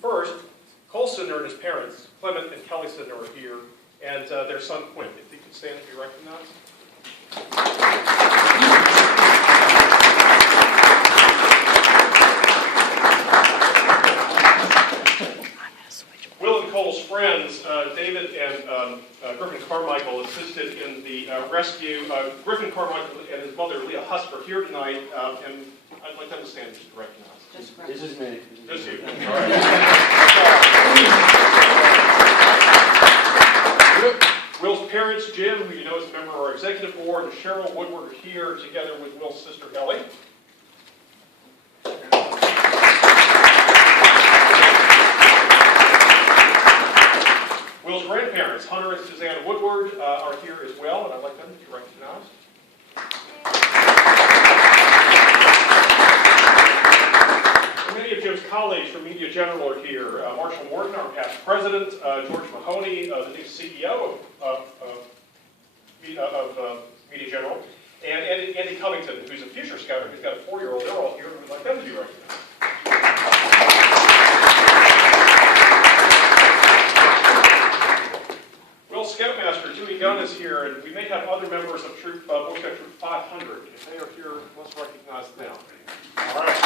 First, Cole Sydnor and his parents, Clement and Kelly Sydnor, are here, and their son Quinn. If you can stand and be recognized. Will and Cole's friends, David and Griffin Carmichael, assisted in the rescue. Griffin Carmichael and his mother, Leah Husk, are here tonight, and I'd like them to stand just to recognize. This is me. Just you. All right. Will's parents, Jim, who you know is a member of our executive board, and Cheryl Woodward are here together with Will's sister, Ellie. Will's grandparents, Hunter and Susanna Woodward, are here as well, and I'd like them to be recognized. And many of Jim's colleagues from Media General are here. Marshall Morton, our past president, George Mahoney, the new CEO of Media General, and Andy Covington, who's a future scouter who's got a 4-year-old. They're all here, and we'd like them to be recognized. Scoutmaster Dewey Gunn is here, and we may have other members of Boy Scout Troop 500. If they are here, let's recognize them. All right.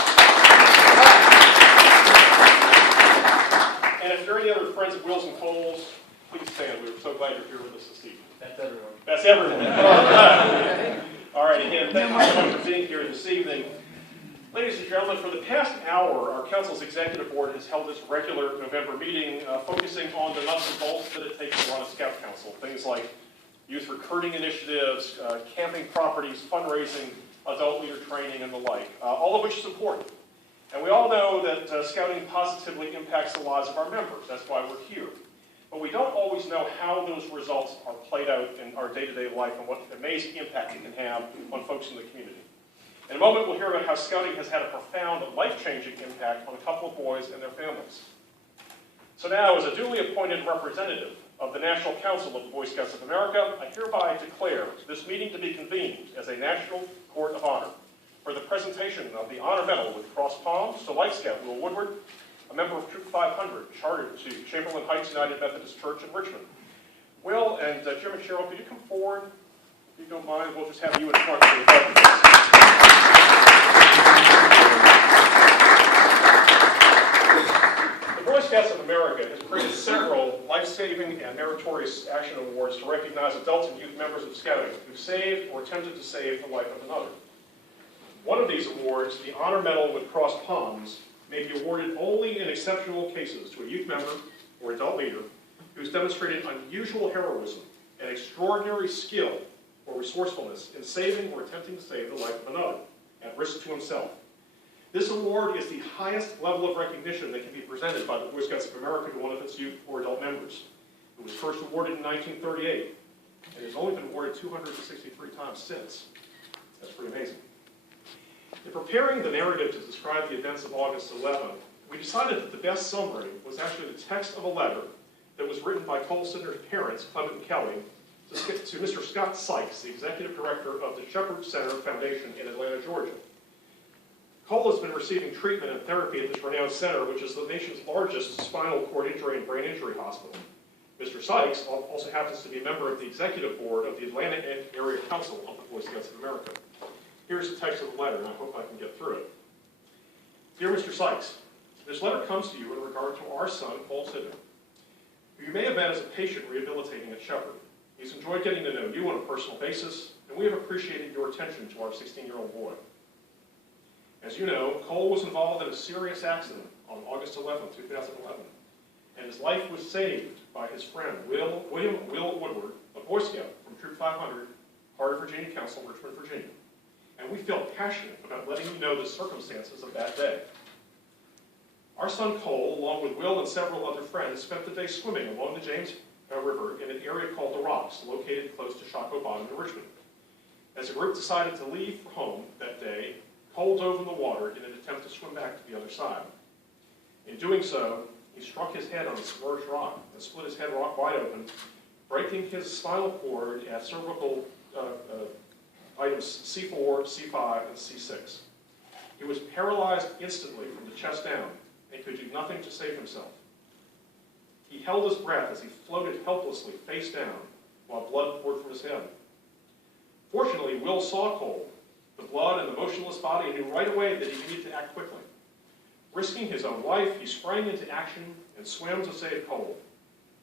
And if there are any other friends of Will's and Cole's, please stand. We're so glad you're here with us this evening. That's everyone. That's everyone. All right, again, thank you so much for being here this evening. Ladies and gentlemen, for the past hour, our Council's Executive Board has held its regular November meeting focusing on the nuts and bolts that it takes to run a Scout Council. Things like youth recruiting initiatives, camping properties, fundraising, adult leader training, and the like, all of which is important. And we all know that Scouting positively impacts the lives of our members. That's why we're here. But we don't always know how those results are played out in our day-to-day life and what amazing impact it can have on folks in the community. In a moment, we'll hear about how Scouting has had a profound, life-changing impact on a couple of boys and their families. So now, as a duly appointed representative of the National Council of the Boy Scouts of America, I hereby declare this meeting to be convened as a National Court of Honor for the presentation of the Honor Medal with Cross Palms to Life Scout Will Woodward, a member of Troop 500, chartered to Chamberlain Heights United Methodist Church in Richmond. Will and Jim and Cheryl, could you come forward? If you don't mind, we'll just have you in front for the purpose. The Boy Scouts of America has created several life-saving and meritorious action awards to recognize adults and youth members of Scouting who saved or attempted to save the life of another. One of these awards, the Honor Medal with Cross Palms, may be awarded only in exceptional cases to a youth member or adult leader who's demonstrated unusual heroism and extraordinary skill or resourcefulness in saving or attempting to save the life of another, at risk to himself. This award is the highest level of recognition that can be presented by the Boy Scouts of America to one of its youth or adult members. It was first awarded in 1938, and has only been awarded 263 times since. That's pretty amazing. In preparing the narrative to describe the events of August 11th, we decided that the best summary was actually the text of a letter that was written by Cole Sydnor's parents, Clement and Kelly, to Mr. Scott Sykes, the executive director of the Shepherd Center Foundation in Atlanta, Georgia. Cole has been receiving treatment and therapy at this renowned center, which is the nation's largest spinal cord injury and brain injury hospital. Mr. Sykes also happens to be a member of the executive board of the Atlanta Area Council of the Boy Scouts of America. Here's the text of the letter, and I hope I can get through it. Dear Mr. Sykes, this letter comes to you in regard to our son, Cole Sydnor, who you may have met as a patient rehabilitating at Shepherd. He's enjoyed getting to know you on a personal basis, and we have appreciated your attention to our 16-year-old boy. As you know, Cole was involved in a serious accident on August 11, 2011, and his life was saved by his friend, Will Woodward, a Boy Scout from Troop 500, Heart of Virginia Council, Richmond, Virginia. And we feel passionate about letting you know the circumstances of that day. Our son Cole, along with Will and several other friends, spent the day swimming along the James River in an area called the Rocks, located close to Shockoe Bottom in Richmond. As the group decided to leave for home that day, Cole dove in the water in an attempt to swim back to the other side. In doing so, he struck his head on a submerged rock and split his head wide open, breaking his spinal cord at cervical items C4, C5, and C6. He was paralyzed instantly from the chest down, and could do nothing to save himself. He held his breath as he floated helplessly face down while blood poured from his head. Fortunately, Will saw Cole, the blood and the motionless body, and knew right away that he needed to act quickly. Risking his own life, he sprang into action and swam to save Cole,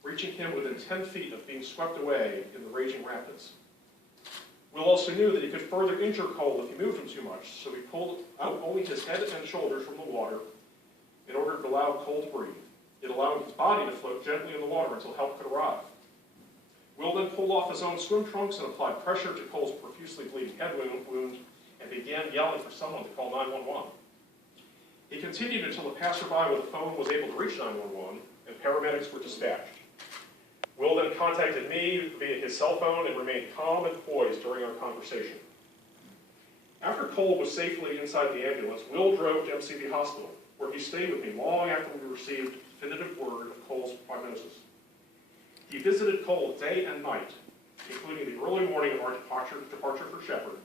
reaching him within 10 feet of being swept away in the raging rapids. Will also knew that he could further injure Cole if he moved him too much, so he pulled out only his head and shoulders from the water in order to allow Cole to breathe, yet allowing his body to float gently in the water until help could arrive. Will then pulled off his own swim trunks and applied pressure to Cole's profusely bleeding head wound and began yelling for someone to call 911. He continued until a passerby with a phone was able to reach 911 and paramedics were dispatched. Will then contacted me via his cell phone and remained calm and poised during our conversation. After Cole was safely inside the ambulance, Will drove to MCV Hospital, where he stayed with me long after we received definitive word of Cole's prognosis. He visited Cole day and night, including the early morning of our departure for Shepherd,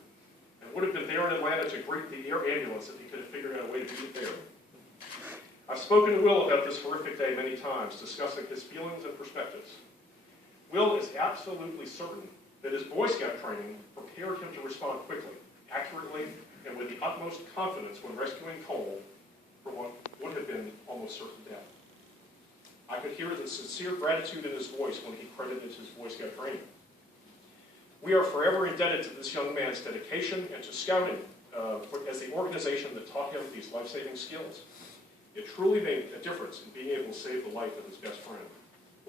and would have been there in Atlanta to greet the air ambulance if he could have figured out a way to be there. I've spoken to Will about this horrific day many times, discussing his feelings and perspectives. Will is absolutely certain that his Boy Scout training prepared him to respond quickly, accurately, and with the utmost confidence when rescuing Cole from what would have been almost certain death. I could hear the sincere gratitude in his voice when he credited his Boy Scout training. We are forever indebted to this young man's dedication and to Scouting as the organization that taught him these life-saving skills. It truly made a difference in being able to save the life of his best friend.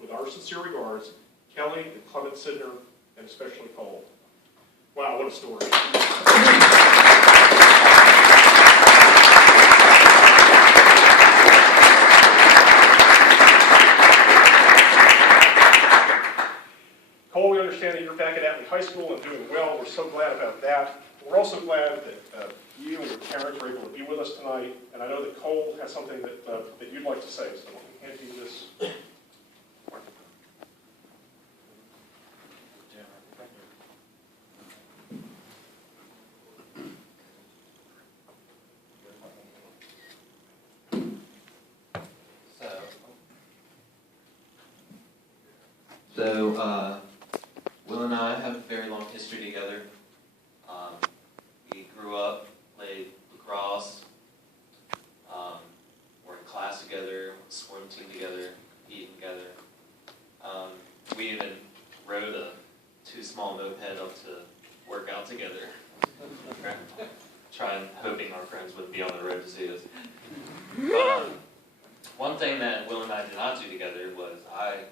With our sincere regards, Kelly and Clement Sydnor, and especially Cole. Wow, what a story. Cole, we understand that you're back at Atlee High School and doing well. We're so glad about that. We're also glad that you and your parents were able to be with us tonight. And I know that Cole has something that you'd like to say. So let me hand you this. So, Will and I have a very long history together. We grew up, played lacrosse, were in class together, swim team together, eating together. We even rode a too-small moped up to work out together, hoping our friends wouldn't be on the road to see us. But one thing that Will and I did not do together was I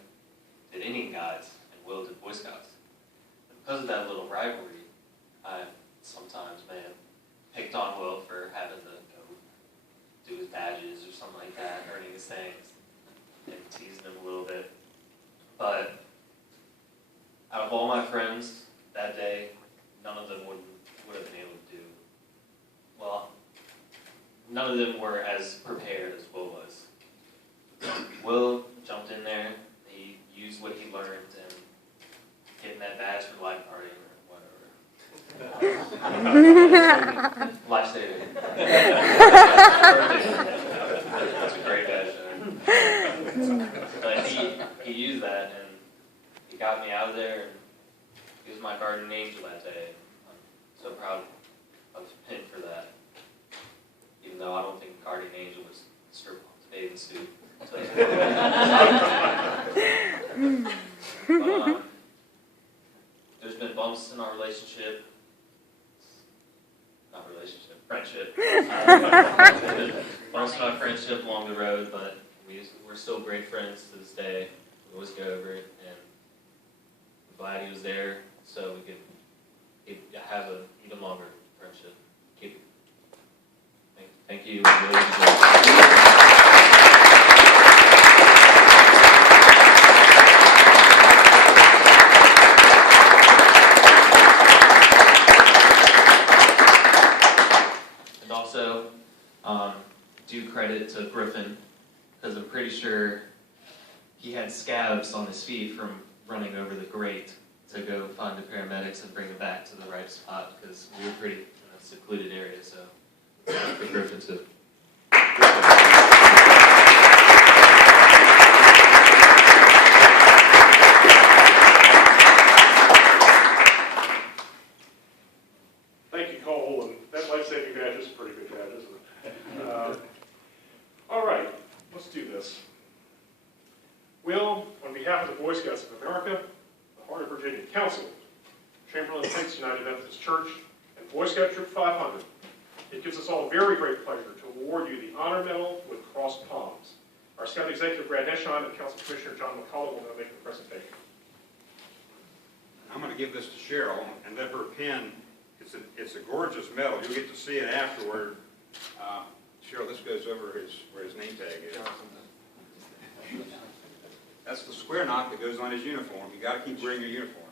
did Indian Guides and Will did Boy Scouts. And because of that little rivalry, I sometimes picked on Will for having to go do his badges or something like that, earning his things, and teasing him a little bit. But out of all my friends that day, none of them would have been able to do. Well, none of them were as prepared as Will was. Will jumped in there. He used what he learned and getting that badge for lifeguarding or whatever. Life-saving. That's a great badge. But he used that and he got me out of there and he was my guardian angel that day. I'm so proud of him for that. Even though I don't think guardian angel was strip on the bathing suit. There's been bumps in our relationship. Friendship. Bumps in our friendship along the road, but we're still great friends to this day. We always get over it, and I'm glad he was there so we could have an even longer friendship. Keep it. Thank you. Due credit to Griffin, because I'm pretty sure he had scabs on his feet from running over the grate to go find the paramedics and bring him back to the right spot, because we were pretty in a secluded area, so for Griffin too. Boy Scouts of America, the Heart of Virginia Council, Chamberlain Heights United Methodist Church, and Boy Scout Troop 500. It gives us all very great pleasure to award you the Honor Medal with crossed palms. Our Scout Executive Brad Neschheim and Council Commissioner John McCullough will now make the presentation. I'm going to give this to Cheryl and let her pin. It's a gorgeous medal. You'll get to see it afterward. Cheryl, this goes over where his name tag is. That's the square knot that goes on his uniform. You got to keep wearing your uniform.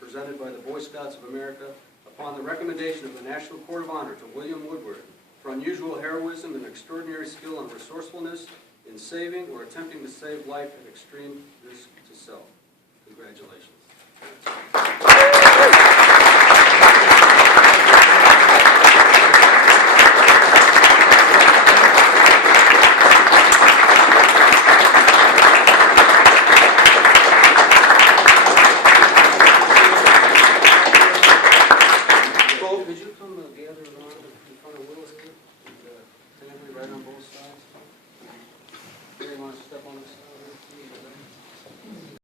Presented by the Boy Scouts of America upon the recommendation of the National Court of Honor to Will Woodward for unusual heroism and extraordinary skill and resourcefulness in saving or attempting to save life at extreme risk to self. Congratulations. Could you come get